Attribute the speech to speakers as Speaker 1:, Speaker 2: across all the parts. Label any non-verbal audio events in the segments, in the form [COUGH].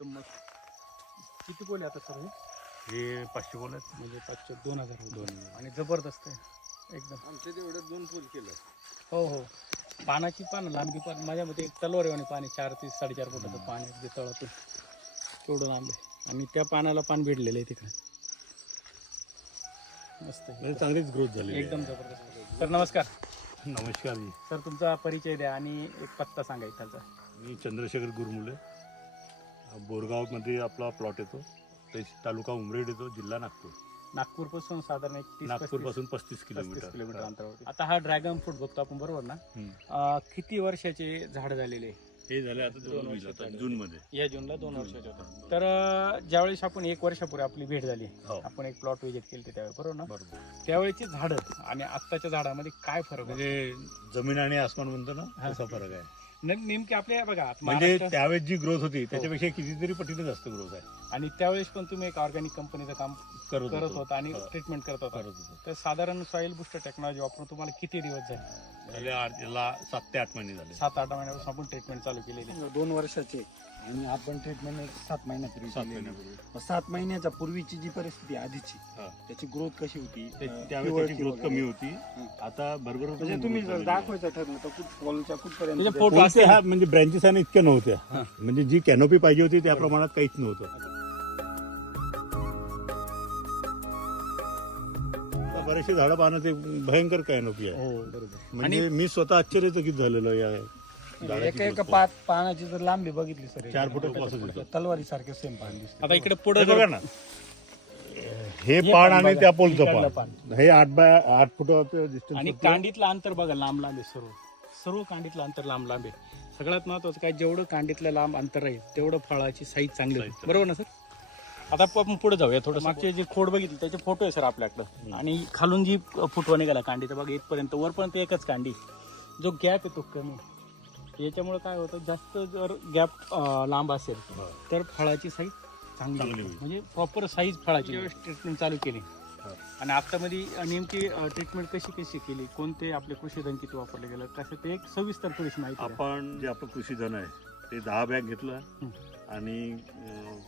Speaker 1: तर मग किती बोले आता सर हे?
Speaker 2: हे पाचशे बोल आहेत.
Speaker 1: म्हणजे पाचशे दोन हजार
Speaker 2: दोन
Speaker 1: आणि जबरदस्त आहे. एकदम.
Speaker 3: आमच्या तेवढं दोन फुल केलं.
Speaker 1: हो हो. पानाची पानं लांबी पान. माझ्या मते एक तलवारीवाणी पाणी चार ते साडेचार फुटाचं पाणी आहे. अगदी तळातून तेवढं लांब आहे. आणि त्या पानाला पान भेटलेलं आहे तिकडे. मस्त आहे.
Speaker 2: म्हणजे चांगलीच ग्रोथ झाली
Speaker 1: एकदम जबरदस्त सर नमस्कार.
Speaker 2: नमस्कार जी.
Speaker 1: सर तुमचा परिचय द्या आणि एक पत्ता सांगा इथलचा.
Speaker 2: मी चंद्रशेखर गुरमुले. बोरगावमध्ये आपला प्लॉट येतो. ते तालुका उमरेड येतो जिल्हा नागपूर.
Speaker 1: नागपूरपासून साधारण एक तीस
Speaker 2: नागपूर
Speaker 1: पस्तीस-
Speaker 2: पासून पस्तीस
Speaker 1: पस्तीस
Speaker 2: किलोमीटर
Speaker 1: किलोमीटर. अंतरावरती. आता हा ड्रॅगन फ्रूट बघतो आपण बरोबर ना? किती वर्षाचे झाड झालेले? आहे?
Speaker 2: हे झाले आता
Speaker 1: दोन.
Speaker 2: जून मध्ये
Speaker 1: या जूनला दोन वर्षाचे होते तर ज्यावेळेस आपण एक वर्षापूर्वी आपली भेट झाली
Speaker 2: हो.
Speaker 1: आपण एक प्लॉट विजिट केली त्यावेळी बरोबर ना?
Speaker 2: बरोबर.
Speaker 1: त्यावेळेची झाडं आणि आत्ताच्या झाडामध्ये काय फरक आहे?
Speaker 2: म्हणजे जमीन आणि आसमान म्हणतो ना
Speaker 1: हा.
Speaker 2: तसा फरक आहे.
Speaker 1: नेम- नेमके आपल्या बघा
Speaker 2: म्हणजे
Speaker 1: महाराष्ट्र-
Speaker 2: त्यावेळेस जी ग्रोथ होती त्याच्यापेक्षा कितीतरी पटीने जास्त ग्रोथ आहे
Speaker 1: आणि त्यावेळेस पण तुम्ही एक ऑर्गॅनिक कंपनीचं काम
Speaker 2: करत
Speaker 1: करत
Speaker 2: होतो.
Speaker 1: होता आणि
Speaker 2: हा.
Speaker 1: ट्रीटमेंट करत होता
Speaker 2: करत होतो
Speaker 1: तर साधारण सॉईल बुस्टर टेक्नॉलॉजी वापरून तुम्हाला किती दिवस झाले
Speaker 2: झाले आठ- याला सात ते आठ महिने झाले
Speaker 1: सात आठ महिन्यापासून आपण ट्रीटमेंट चालू केलेली आहे.
Speaker 4: दोन वर्षाचे आणि आपण ट्रीटमेंट एक सात महिन्यापूर्वी
Speaker 2: सात
Speaker 4: केलेली.
Speaker 2: महिन्यापूर्वी
Speaker 4: मग सात महिन्याच्या पूर्वीची जी परिस्थिती आधीची
Speaker 2: हा.
Speaker 4: त्याची ग्रोथ कशी होती
Speaker 2: ते-
Speaker 4: अं,
Speaker 2: त्यावेळेस
Speaker 4: पिवळकी
Speaker 2: त्याची ग्रोथ
Speaker 4: वगैरे.
Speaker 2: कमी होती
Speaker 4: हं.
Speaker 2: आता बरोबर
Speaker 4: म्हणजे तुम्ही जर दाखवायचं ठरलं तर कुठ फॉलच्या कुठपर्यंत
Speaker 1: म्हणजे
Speaker 4: ते-
Speaker 1: फोटो.
Speaker 2: हा म्हणजे ब्रँचेस आणि इतक्या नव्हत्या
Speaker 1: हा.
Speaker 2: म्हणजे जी कॅनोपी पाहिजे होती त्या प्रमाणात काहीच नव्हतं बरेचसे झाडं पाहणं ते भयंकर कॅनोपी आहे
Speaker 1: हो बरोबर
Speaker 2: म्हणजे मी स्वतः आश्चर्यचकित झालेलो या
Speaker 4: एका एका
Speaker 2: growth
Speaker 4: पात पानाची जर लांबी बघितली सर
Speaker 2: चार येतं.
Speaker 4: तलवारी सारखे सेम पान दिसते.
Speaker 1: आता इकडे पुढे
Speaker 2: हे बघा ना. हे पान आणि. त्या पोलचं पान. हे आठ बाय आठ फुटाचं
Speaker 1: आणि कांडीतलं अंतर बघा लांब लांब आहे सर्व. सर्व कांडीतलं अंतर लांब लांब आहे. सगळ्यात महत्वाचं काय जेवढं कांडीतलं लांब अंतर आहे तेवढं फळाची साईज चांगली.
Speaker 2: Size
Speaker 1: बरोबर ना सर? आता आपण पुढे जाऊया. थोडं मागचे जे खोड बघितली त्याचे फोटो आहे सर आपल्याकडं. आणि खालून जी फुटवा निघाला कांडीचा बघा इथपर्यंत वरपर्यंत एकच कांडी. जो गॅप आहे तो कमी. याच्यामुळे काय होतं जास्त जर गॅप लांब असेल तर फळाची साईज चांगली होईल. म्हणजे प्रॉपर साईज फळाची ट्रीटमेंट चालू केली
Speaker 2: हा.
Speaker 1: आणि आतामध्ये नेमकी ट्रीटमेंट कशी कशी केली कोणते आपले कृषी धन किती वापरले गेलं कसं ते एक सविस्तर थोडीशी माहिती द्या.
Speaker 2: आपण जे आपलं कृषी धन आहे ते दहा बॅग घेतलं
Speaker 1: हं.
Speaker 2: आणि अं,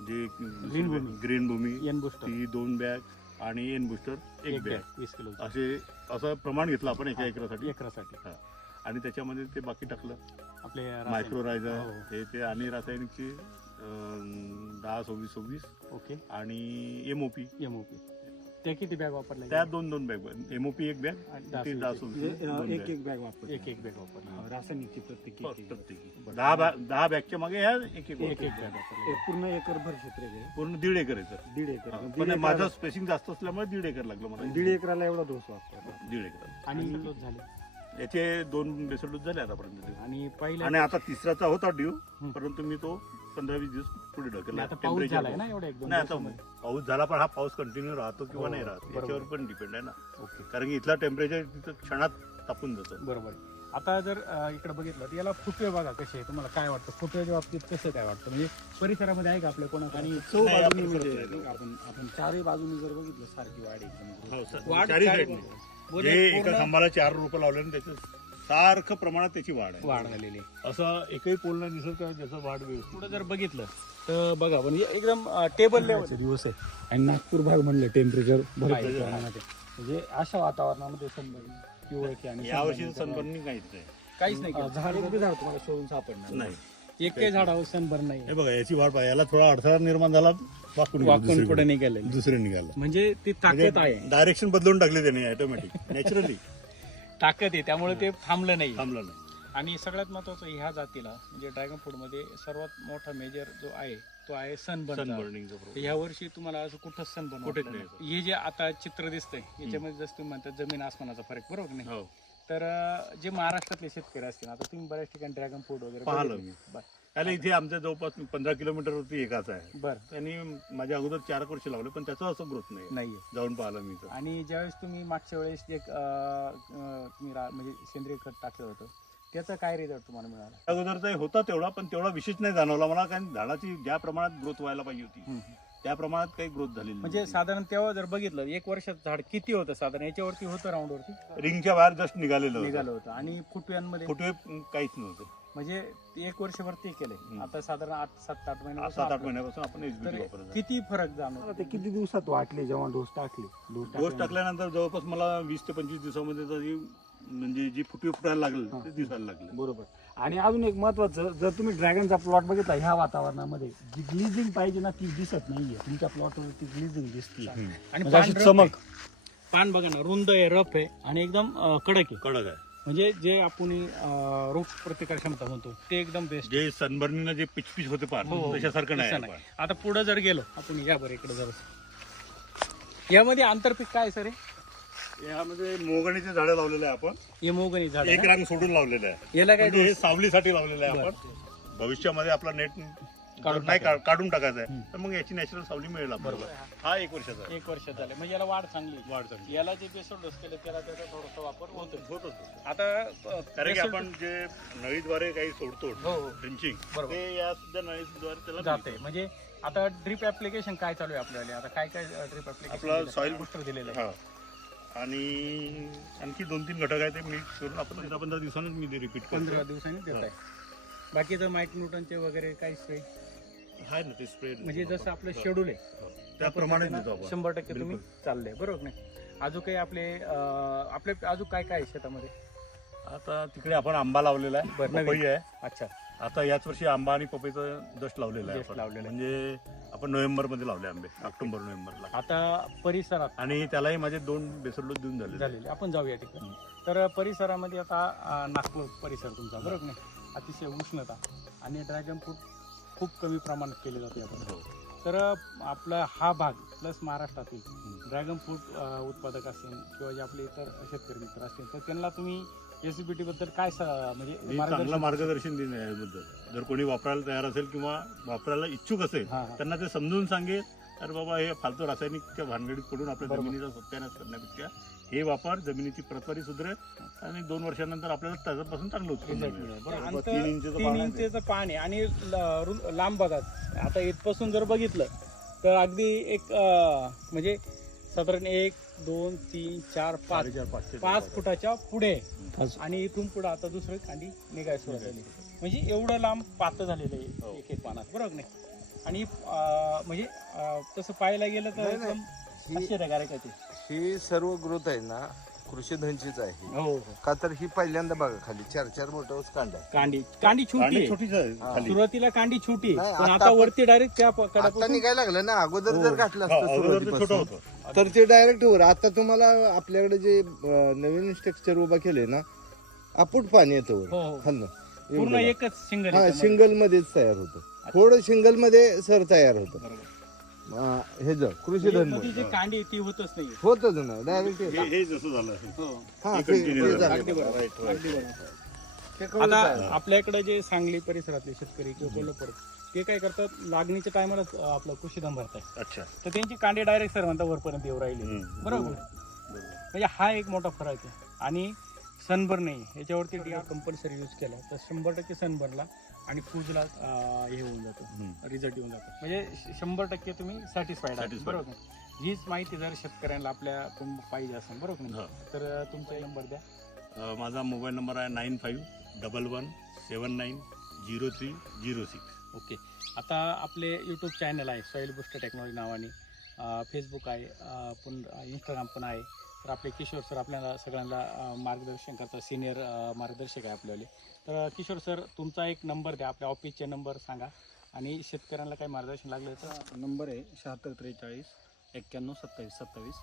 Speaker 2: जे
Speaker 1: Green भूमी.
Speaker 2: ग्रीन भूमी
Speaker 1: एन बुस्टर
Speaker 2: ती दोन बॅग आणि एन बुस्टर एक
Speaker 1: एक
Speaker 2: बॅग
Speaker 1: बॅग वीस किलो
Speaker 2: असे असं प्रमाण घेतलं आपण एका
Speaker 1: हा.
Speaker 2: एकरासाठी
Speaker 1: एकरासाठी
Speaker 2: आणि त्याच्यामध्ये ते बाकी टाकलं.
Speaker 1: आपले.
Speaker 2: मायक्रो रायझर
Speaker 1: हो.
Speaker 2: हे ते आणि रासायनिकचे दहा सव्वीस सव्वीस.
Speaker 1: ओके.
Speaker 2: आणि एमओपी
Speaker 1: एमओपी त्या किती बॅग वापरल्या?
Speaker 2: त्या दोन दोन बॅग एमओपी एक बॅग
Speaker 1: आणि दहा सव्वीस. एक.
Speaker 4: एक बॅग वापर
Speaker 1: एक एक बॅग वापरल्या
Speaker 4: रासायनिकची प्रत्येक
Speaker 2: हो, प्रत्येकी. दहा बॅग दहा बॅगच्या मागे ह्या एक एक
Speaker 1: एक बॅग वापरल्या
Speaker 4: पूर्ण एकर भर क्षेत्र आहे हे.
Speaker 2: पूर्ण दीड एकर आहे सर.
Speaker 4: दीड एकर.
Speaker 2: हा. पण माझं स्पेसिंग जास्त असल्यामुळे दीड एकर लागलं मला.
Speaker 4: दीड एकराला एवढा डोस वापरतो
Speaker 2: दीड एकर.
Speaker 1: आणि झाले?
Speaker 2: याचे दोन बेसल डोस झाले आतापर्यंत
Speaker 1: आणि पहिल्या
Speaker 2: आणि आता तिसऱ्याचा होता ड्यू. परंतु मी तो पंधरा वीस दिवस पुढे ढकलला
Speaker 1: आता पाऊस झालाय. ना एवढ्या एक दोन
Speaker 2: नाही आता
Speaker 1: दिवसामध्ये?
Speaker 2: पाऊस झाला पण हा पाऊस कंटिन्यू राहतो किंवा
Speaker 1: हो,
Speaker 2: नाही राहत
Speaker 1: बरोबर.
Speaker 2: याच्यावर पण डिपेंड आहे ना
Speaker 1: ओके
Speaker 2: कारण की इथला टेम्परेचर तिथं क्षणात तापून जातं
Speaker 1: बरोबर आहे. आता जर अं, इकडे बघितलं तर याला फुटवे बघा कसे आहे तुम्हाला काय वाटतं फुटव्याच्या बाबतीत कसं काय वाटतं म्हणजे परिसरामध्ये आहे का आपल्या कोणा आणि
Speaker 4: चौ
Speaker 2: नाही,
Speaker 4: बाजूनी
Speaker 2: आपण
Speaker 4: म्हणजे. आपण आपण चारही बाजूनी जर बघितलं सारखी वाढ एकदम
Speaker 2: हो, सर.
Speaker 1: वाढ.
Speaker 2: जे एका खांबाला चार रोपं लावले त्याचं सारखं प्रमाणात त्याची वाढ आहे.
Speaker 1: वाढ झालेली आहे.
Speaker 2: असं एकही पोल नाही दिसत का ज्याचं वाढ व्यवस्थित?
Speaker 1: पुढे जर बघितलं तर बघा म्हणजे एकदम टेबल लेवल
Speaker 4: दिवस आहे. आणि नागपूर भाग म्हणलं टेम्परेचर भरपूर. प्रमाणात आहे. म्हणजे अशा वातावरणामध्ये सनबर्न पिवळकी आणि
Speaker 2: यावर्षी सनबर्निंग काहीच नाही
Speaker 1: काहीच नाही
Speaker 4: झाड तुम्हाला शोधून सापडणार
Speaker 2: नाही.
Speaker 1: एक काही झाडावर सनबर्न नाही.
Speaker 2: हे बघा याची वाढ पहा याला थोडा अडथळा निर्माण झाला वाकून गेलं
Speaker 1: वाकून पुढे. निघाले
Speaker 2: दुसरे निघाला.
Speaker 1: म्हणजे ती ताकद आहे.
Speaker 2: डायरेक्शन बदलून टाकले त्याने ऑटोमॅटिक नॅचरली
Speaker 1: ताकद आहे त्यामुळे ते थांबलं नाही.
Speaker 2: थांबलं नाही.
Speaker 1: आणि सगळ्यात महत्वाचं ह्या जातीला म्हणजे ड्रॅगन फ्रूटमध्ये सर्वात मोठा मेजर जो आहे तो आहे सनबर्न
Speaker 2: सनबर्निंगचा प्रॉब्लेम
Speaker 1: या वर्षी तुम्हाला असं कुठंच सनबर्न
Speaker 2: कुठेच नाही.
Speaker 1: नाही. हे जे आता चित्र दिसतंय याच्यामध्ये जसं तुम्ही म्हणता जमीन आसमानाचा फरक बरोबर की नाही?
Speaker 2: हो.
Speaker 1: तर जे महाराष्ट्रातले शेतकरी असतील आता तुम्ही बऱ्याच ठिकाणी ड्रॅगन फ्रूट वगैरे
Speaker 2: पाहिलं
Speaker 1: बघितले.
Speaker 2: मी.
Speaker 1: बर.
Speaker 2: त्याला इथे आमच्या जवळपास पंधरा किलोमीटरवरती एकाच आहे.
Speaker 1: बर.
Speaker 2: त्यांनी माझ्या अगोदर चार वर्ष लावले पण त्याचं असं ग्रोथ नाही
Speaker 1: नाहीये.
Speaker 2: जाऊन पाहिलं मी तर.
Speaker 1: आणि ज्यावेळेस तुम्ही मागच्या वेळेस अं, अं, तुम्ही रा- म्हणजे सेंद्रिय खत टाकलं होतं त्याचा काय रिझल्ट तुम्हाला मिळाला?
Speaker 2: अगोदरचा होता तेवढा पण तेवढा विशेष नाही जाणवला मला कारण झाडाची ज्या प्रमाणात ग्रोथ व्हायला पाहिजे होती त्या प्रमाणात काही ग्रोथ झालेली
Speaker 1: म्हणजे साधारण तेव्हा जर बघितलं एक वर्षात झाड किती होतं साधारण? याच्यावरती होतं राऊंड वरती?
Speaker 2: रिंगच्या बाहेर जस्ट निघालेलं
Speaker 1: निघालं होतं. आणि फुटव्यांमध्ये
Speaker 2: फुटवे काहीच नव्हतं.
Speaker 1: म्हणजे एक वर्षभर ते केलंय.
Speaker 2: हम्म.
Speaker 1: आता साधारण आठ सात आठ महिने
Speaker 2: सात आठ महिन्यापासून आपण एसबीटी वापरत आहे.
Speaker 1: किती फरक जाणवतो?
Speaker 4: ते किती दिवसात वाटले जेव्हा डोस टाकले? डोस
Speaker 2: डोस
Speaker 4: टाकल्यानंतर?
Speaker 2: टाकल्यानंतर जवळपास मला वीस ते पंचवीस दिवसामध्ये त्याची म्हणजे जी फुटवी फुटायला लागली
Speaker 4: हा.
Speaker 2: ते दिसायला लागले.
Speaker 4: बरोबर. आणि अजून एक महत्वाचं जर तुम्ही ड्रॅगनचा प्लॉट बघितला ह्या वातावरणामध्ये जी ग्लिझिंग पाहिजे ना ती दिसत नाहीये. तुमच्या प्लॉटवरती ग्लिझिंग दिसते.
Speaker 1: आणि
Speaker 4: म्हणजे
Speaker 1: पान
Speaker 4: अशी चमक.
Speaker 1: पान बघा ना रुंद आहे रफ आहे आणि एकदम अं, कडक आहे.
Speaker 2: कडक आहे.
Speaker 1: म्हणजे जे आपण अं, रोग प्रतिकार क्षमता म्हणतो ते एकदम बेस्ट
Speaker 2: जे सनबर्नीनं जे पिच पिच होते पान
Speaker 1: हो, हो.
Speaker 2: तशासारखं नाही आहे. पान.
Speaker 1: आता पुढे जर गेलो आपण या बरं इकडे जर. यामध्ये आंतरपीक काय सर
Speaker 2: यामध्ये मोगणीचे झाडं लावलेले आहे आपण
Speaker 1: हे मोगणी झाड
Speaker 2: एक रांग सोडून लावलेलं आहे
Speaker 1: याला काय
Speaker 2: म्हणजे हे
Speaker 1: dose?
Speaker 2: सावलीसाठी लावलेलं आहे. आपण भविष्यामध्ये आपला नेट
Speaker 1: काढून
Speaker 2: नाही. का- काढून टाकायचं. आहे तर मग याची नॅचरल सावली मिळेल आपल्याला
Speaker 1: बरोबर.
Speaker 2: हा एक वर्षाचा आहे.
Speaker 1: एक वर्ष झाले म्हणजे याला वाढ चांगली.
Speaker 2: वाढ चांगली
Speaker 1: याला जे बेसल डोस केलं त्याला त्याचा थोडासा वापर होतो
Speaker 2: होत होतं.
Speaker 1: आता
Speaker 2: कारण की आपण जे नळीद्वारे काही सोडतो
Speaker 1: हो हो
Speaker 2: ड्रिंचिंग
Speaker 1: बरोबर.
Speaker 2: ते या सुद्धा नळीद्वारे त्याला
Speaker 1: जाते
Speaker 2: मिळतं.
Speaker 1: म्हणजे आता ड्रिप ऍप्लिकेशन काय चालू आहे आपल्याला आता काय काय ड्रिप
Speaker 2: आपला soil-
Speaker 1: ऍप्लिकेशन बुस्टर दिलेलं आहे
Speaker 2: हा आणि आणखी दोन तीन घटक आहेत ते मिक्स करून आपण पंधरा पंधरा दिवसांनीच मी ते रिपीट
Speaker 1: पंधरा दिवसांनी देत आहे. बाकीचं माईक न्यूटनचे वगैरे काही स्प्रे
Speaker 2: आहे ना ते स्प्रे
Speaker 1: म्हणजे जसं आपलं शेड्यूल आहे.
Speaker 2: त्याप्रमाणे देतो आपण.
Speaker 1: शंभर टक्के तुम्ही
Speaker 2: बिलकुल.
Speaker 1: चाललंय बरोबर नाही? अजून काही आपले अं, आपले अजून काय काय आहे शेतामध्ये?
Speaker 2: आता तिकडे आपण आंबा लावलेला आहे.
Speaker 1: बरं.
Speaker 2: पपई आहे.
Speaker 1: अच्छा.
Speaker 2: आता याच वर्षी आंबा आणि पपईचं जस्ट लावलेलं आहे आपण.
Speaker 1: लावलेलं आहे.
Speaker 2: म्हणजे आपण नोव्हेंबरमध्ये लावले आंबे ऑक्टोबर नोव्हेंबरला.
Speaker 1: आता परिसरात
Speaker 2: आणि त्यालाही माझे दोन बेसर डोस देऊन झाले
Speaker 1: झालेले. आपण जाऊया ठिकाणी तर परिसरामध्ये आता अं, नागपूर परिसर तुमचा बरोबर नाही? अतिशय उष्णता आणि ड्रॅगन फ्रूट खूप कमी प्रमाणात केले जाते आपण
Speaker 2: हो.
Speaker 1: तर आपला हा भाग प्लस महाराष्ट्रातील ड्रॅगन फ्रूट अं, उत्पादक असतील किंवा जे आपले इतर शेतकरी मित्र असतील तर त्यांना तुम्ही एसीबीटी बद्दल काय स- म्हणजे
Speaker 2: मी चांगलं
Speaker 1: मार्गदर्शन
Speaker 2: मार्गदर्शन देईन याबद्दल जर कोणी वापरायला तयार असेल किंवा वापरायला इच्छुक असेल
Speaker 1: हा, हा.
Speaker 2: त्यांना ते समजून सांगेल तर बाबा हे फालतू रासायनिकच्या भानगडीत पडून आपल्या
Speaker 1: बरोबर.
Speaker 2: जमिनीचा सत्यानाश करण्यापेक्षा हे वापर जमिनीची प्रतवारी सुधारेल आणि दोन वर्षानंतर आपल्याला त्याच्यापासून चांगलं उत्पन्न
Speaker 1: Result
Speaker 2: मिळेल
Speaker 1: मिळेल. बरोबर.
Speaker 2: बरोबर.
Speaker 1: अंतर
Speaker 2: तीन इंचचं
Speaker 1: तीन
Speaker 2: पान आहे ते.
Speaker 1: इंचेचं पान आहे आणि ल- रु- लांब बघा आता इथपासून जर बघितलं तर अगदी एक अं, म्हणजे साधारण एक दोन तीन चार पाच.
Speaker 2: साडेचार, पाचशे
Speaker 1: पाच फुटाच्या पुढे.
Speaker 4: पाच.
Speaker 1: आणि इथून पुढे आता दुसरं कांडी निघायला सुरुवात झाली. म्हणजे एवढं लांब पात झालेलं
Speaker 2: हो.
Speaker 1: आहे एक एक पानात. बरोबर नाही? आणि अं, म्हणजे अं, तसं पाहायला गेलं तर
Speaker 3: नाही, नाही.
Speaker 1: एकदम आश्चर्यकारक आहे ते?
Speaker 3: ही सर्व ग्रोथ आहे ना कृषी धनचीच आहे
Speaker 1: हो. हो
Speaker 3: का तर ही पहिल्यांदा बघा खाली चार चार मोठं कांदा
Speaker 1: कांडी कांडी छोटी
Speaker 2: आणि
Speaker 1: आहे.
Speaker 2: छोटीच आहे
Speaker 3: हा.
Speaker 2: खाली.
Speaker 1: सुरुवातीला कांडी छोटी आहे.
Speaker 3: नाही,
Speaker 1: पण
Speaker 3: आता
Speaker 1: आता
Speaker 3: आपण-
Speaker 1: वरती डायरेक्ट त्या प-
Speaker 3: आता
Speaker 1: कडापासून
Speaker 3: निघायला लागलं ना अगोदर
Speaker 1: हो.
Speaker 3: जर घातलं
Speaker 2: हा,
Speaker 3: असतं
Speaker 2: अगोदर ते छोटं
Speaker 3: सुरुवातीपासून.
Speaker 2: होतं.
Speaker 3: तर ते डायरेक्ट वर आता तुम्हाला आपल्याकडे जे अं, नवीन स्ट्रक्चर उभा केले ना अपूट पाणी येतं वर
Speaker 1: हो हो
Speaker 3: खालनं.
Speaker 1: पूर्ण
Speaker 3: एवढं.
Speaker 1: एकच सिंगल
Speaker 3: हा सिंगल मध्येच तयार होतं थोडं सिंगलमध्ये सर तयार होतं अं, हे जर कृषी धन
Speaker 1: जी कांडी आहे ती होतच नाही
Speaker 3: होतच ना डायरेक्ट
Speaker 2: हे जसं झालं
Speaker 3: ते-
Speaker 2: continue
Speaker 3: ते
Speaker 2: झालं.
Speaker 3: झालं.
Speaker 1: अगदी बरोबर.
Speaker 2: Right, right.
Speaker 1: अगदी बरोबर.
Speaker 3: ते कळलं
Speaker 1: आता
Speaker 3: काय?
Speaker 1: आपल्याकडे जे सांगली परिसरातले शेतकरी किंवा कोल्हापूर ते काय करतात लागणीच्या टायमाला आपलं कृषी दम भरतात
Speaker 2: अच्छा
Speaker 1: तर त्यांची कांडी डायरेक्ट सर म्हणता वरपर्यंत येऊ राहिली
Speaker 2: हम्म.
Speaker 1: बरोबर
Speaker 2: बरोबर.
Speaker 1: म्हणजे हा एक मोठा फरक आहे आणि सनबर्न नाही याच्यावरती डी कंपल्सरी यूज केला तर शंभर टक्के सनबर्नला आणि फूजला हे होऊन जातो
Speaker 2: हम्म.
Speaker 1: रिझल्ट येऊन जातो म्हणजे श- शंभर टक्के तुम्ही सॅटिस्फाईड आहात
Speaker 2: Satisfied.
Speaker 1: बरोबर? हीच माहिती जर शेतकऱ्यांना आपल्या तुम पाहिजे असेल बरोबर
Speaker 2: हा.
Speaker 1: तर अं, तुमचा नंबर द्या
Speaker 2: अ, माझा मोबाईल नंबर आहे nine five double one seven nine zero three zero six
Speaker 1: okay. आता आपले यूट्यूब चॅनल आहे सॉईल बुस्टर टेक्नॉलॉजी नावाने. फेसबुक आहे पण इंस्टाग्राम पण आहे. तर आपले किशोर सर आपल्याला सगळ्यांना मार्गदर्शन करतात सिनियर मार्गदर्शक आहे आपल्याले तर किशोर सर तुमचा एक नंबर द्या आपल्या ऑफिसचे नंबर सांगा. आणि शेतकऱ्यांना काही मार्गदर्शन लागलं तर?
Speaker 5: नंबर आहे शहात्तर त्रेचाळीस एक्क्याण्णव सत्तावीस सत्तावीस.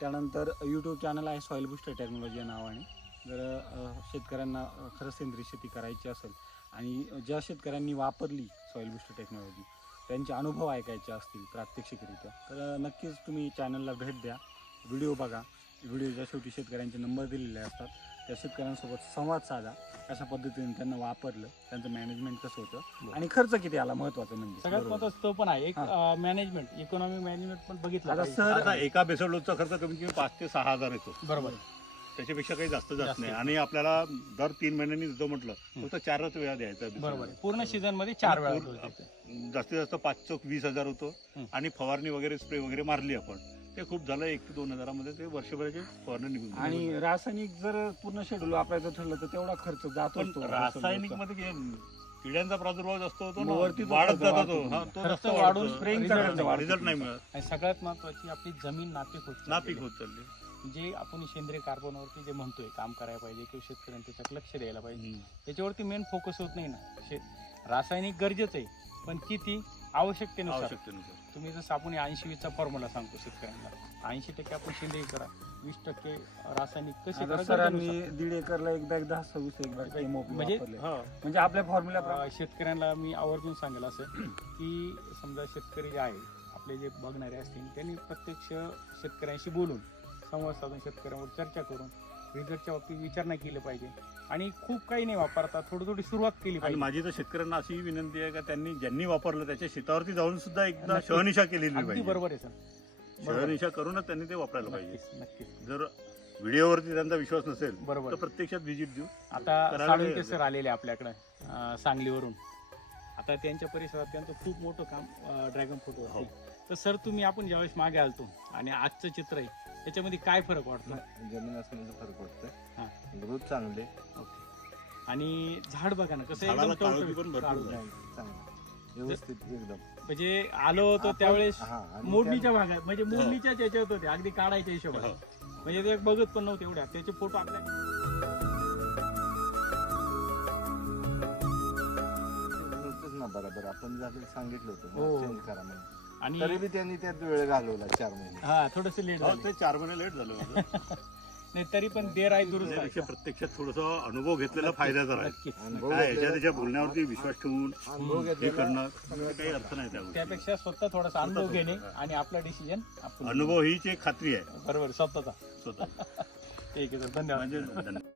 Speaker 5: त्यानंतर यूट्यूब चॅनल आहे सॉईल बुस्टर टेक्नॉलॉजी या नावाने. जर शेतकऱ्यांना खरं सेंद्रिय शेती करायची असेल आणि ज्या शेतकऱ्यांनी वापरली सॉईल बुस्टर टेक्नॉलॉजी त्यांचे अनुभव ऐकायचे असतील प्रात्यक्षिकरित्या तर नक्कीच तुम्ही चॅनलला भेट द्या. व्हिडिओ बघा. व्हिडिओच्या शेवटी शेतकऱ्यांचे नंबर दिलेले असतात त्या शेतकऱ्यांसोबत संवाद साधा. कशा पद्धतीने त्यांना वापरलं त्यांचं मॅनेजमेंट कसं होतं आणि खर्च किती आला महत्वाचं म्हणजे.
Speaker 1: सगळ्यात
Speaker 5: बरोबर.
Speaker 1: महत्त्वाचं तो पण आहे. एक मॅनेजमेंट इकॉनॉमी मॅनेजमेंट पण बघितलं.
Speaker 5: सर-
Speaker 2: एका बेसडोजचा खर्च कमीत कमी पाच ते सहा हजार येतो.
Speaker 1: बरोबर.
Speaker 2: त्याच्यापेक्षा काही जास्त जात
Speaker 1: जास्त
Speaker 2: नाही. आणि आपल्याला दर तीन महिन्यांनी देतो म्हटलं फक्त चारच वेळा द्यायचा
Speaker 1: बरोबर. पूर्ण सीझनमध्ये चार वेळा
Speaker 2: पूर्ण-. जास्तीत जास्त पाच चौक वीस हजार होतो. आणि फवारणी वगैरे स्प्रे वगैरे मारली आपण ते खूप झालं एक ते दोन हजारामध्ये ते वर्षभराचे फवारणी निघून गेले.
Speaker 4: आणि रासायनिक जर पूर्ण शेड्यूल वापरायचं ठरलं तर तेवढा खर्च जातो
Speaker 2: पण रासायनिकमध्ये किड्यांचा प्रादुर्भाव जास्त होतो
Speaker 4: मग वरती
Speaker 2: ना
Speaker 4: तो
Speaker 2: वाढत
Speaker 4: खर्च
Speaker 2: जातो
Speaker 4: वाढतो.
Speaker 2: तो हा, तो
Speaker 1: खर्च
Speaker 2: जास्त
Speaker 1: वाढून
Speaker 4: spraying. वाढतो.
Speaker 2: रिझल्ट नाही मिळत
Speaker 1: आणि सगळ्यात महत्वाची आपली जमीन नापीक होत
Speaker 2: नापीक
Speaker 1: आहे.
Speaker 2: होत चालली
Speaker 1: जे आपण सेंद्रिय कार्बनवरती जे म्हणतोय काम करायला पाहिजे किंवा शेतकऱ्यांनी त्याच्यात लक्ष द्यायला पाहिजे. त्याच्यावरती मेन फोकस होत नाही ना. शे रासायनिक गरजेचं आहे पण किती? आवश्यकतेनुसार. तुम्ही जसं आपण ऐंशी वीसचा फॉर्म्युला सांगतो शेतकऱ्यांना ऐंशी टक्के आपण सेंद्रिय करा वीस टक्के रासायनिक कसे
Speaker 4: सरांनी. दीड एकरला एकदा एकदा सव्वीस एकदा
Speaker 1: म्हणजे-
Speaker 4: म्हणजे म्हणजे आपल्या फॉर्म्युला
Speaker 1: शेतकऱ्यांना मी आवर्जून सांगेल असं की समजा शेतकरी जे आहे आपले जे बघणारे असतील त्यांनी प्रत्यक्ष शेतकऱ्यांशी बोलून संवाद साधून शेतकऱ्यांवर चर्चा करून रिझल्टच्या बाबतीत विचार नाही केले पाहिजे. आणि खूप काही नाही वापरता थोडी थोडी सुरुवात केली
Speaker 2: आणि
Speaker 1: पाहिजे.
Speaker 2: माझी तर शेतकऱ्यांना अशी विनंती आहे का त्यांनी ज्यांनी वापरलं त्याच्या शेतावरती जाऊन सुद्धा एकदा
Speaker 1: नक्की.
Speaker 2: शहनिशा केलेली
Speaker 1: अगदी
Speaker 2: पाहिजे.
Speaker 1: बरोबर आहे सर. बरोबर.
Speaker 2: शहनिशा करूनच त्यांनी ते वापरायला पाहिजे.
Speaker 1: नक्कीच. नक्कीच
Speaker 2: जर व्हिडिओवरती त्यांचा विश्वास नसेल
Speaker 1: बरोबर.
Speaker 2: तर प्रत्यक्षात व्हिजिट देऊ.
Speaker 1: आता
Speaker 2: करायला
Speaker 1: साळुंके सर आलेले आपल्याकडे अं, सांगलीवरून. आता त्यांच्या परिसरात त्यांचं खूप मोठं काम ड्रॅगन फ्रूट
Speaker 2: हो.
Speaker 1: तर सर तुम्ही आपण ज्यावेळेस मागे आलतो आणि आजचं चित्र आहे त्याच्यामध्ये काय फरक वाटतो?
Speaker 3: जमीन असण्याचा फरक
Speaker 1: हा.
Speaker 3: पडतोय ग्रोथ चांगले.
Speaker 1: आणि झाड बघा ना कसं
Speaker 2: झाडाला
Speaker 1: एकदम
Speaker 2: काळोखी
Speaker 1: टवटवीत.
Speaker 2: पण भरपूर
Speaker 1: काळोख.
Speaker 2: आहे.
Speaker 3: चांगलं. व्यवस्थित एकदम.
Speaker 1: म्हणजे आलो होतो
Speaker 3: आपण-
Speaker 1: त्यावेळेस
Speaker 3: हा, आणि
Speaker 1: मोडणीच्या भागात म्हणजे मोडणीच्या याच्यात होते अगदी काढायच्या
Speaker 2: हो.
Speaker 1: हिशोबात म्हणजे ते बघत पण नव्हते एवढ्या. त्याचे फोटो आपल्या
Speaker 3: त्या- नव्हतंच ना बरोबर. आपण जर सांगितलं होतं
Speaker 1: हो.
Speaker 3: चेंज करा म्हणून
Speaker 1: आणि
Speaker 3: तरी बी त्यांनी त्यात वेळ घालवला चार महिने.
Speaker 1: हा थोडस लेट
Speaker 2: हो,
Speaker 1: झालं.
Speaker 2: ते चार महिने लेट झालं माझं. [LAUGHS]
Speaker 1: नाही तरी पण देर आहे दुरुस्त
Speaker 2: त्यापेक्षा
Speaker 1: आहे.
Speaker 2: प्रत्यक्षात थोडासा अनुभव घेतलेला फायद्याचा राहील
Speaker 3: अनुभव
Speaker 2: काय याच्या त्याच्या बोलण्यावरती विश्वास ठेवून
Speaker 3: अनुभव
Speaker 2: हे
Speaker 3: घेतलेला
Speaker 2: करणं म्हणजे काही अर्थ नाही त्या गोष्टी
Speaker 1: त्यापेक्षा स्वतः थोडासा अनुभव घेणे आणि आपला डिसिजन आपण
Speaker 2: अनुभव हीच एक खात्री आहे.
Speaker 1: बरोबर स्वतःचा.
Speaker 2: स्वतः. [LAUGHS]
Speaker 1: ठीक आहे सर. धन्यवाद.
Speaker 2: म्हणजे धन्यवाद.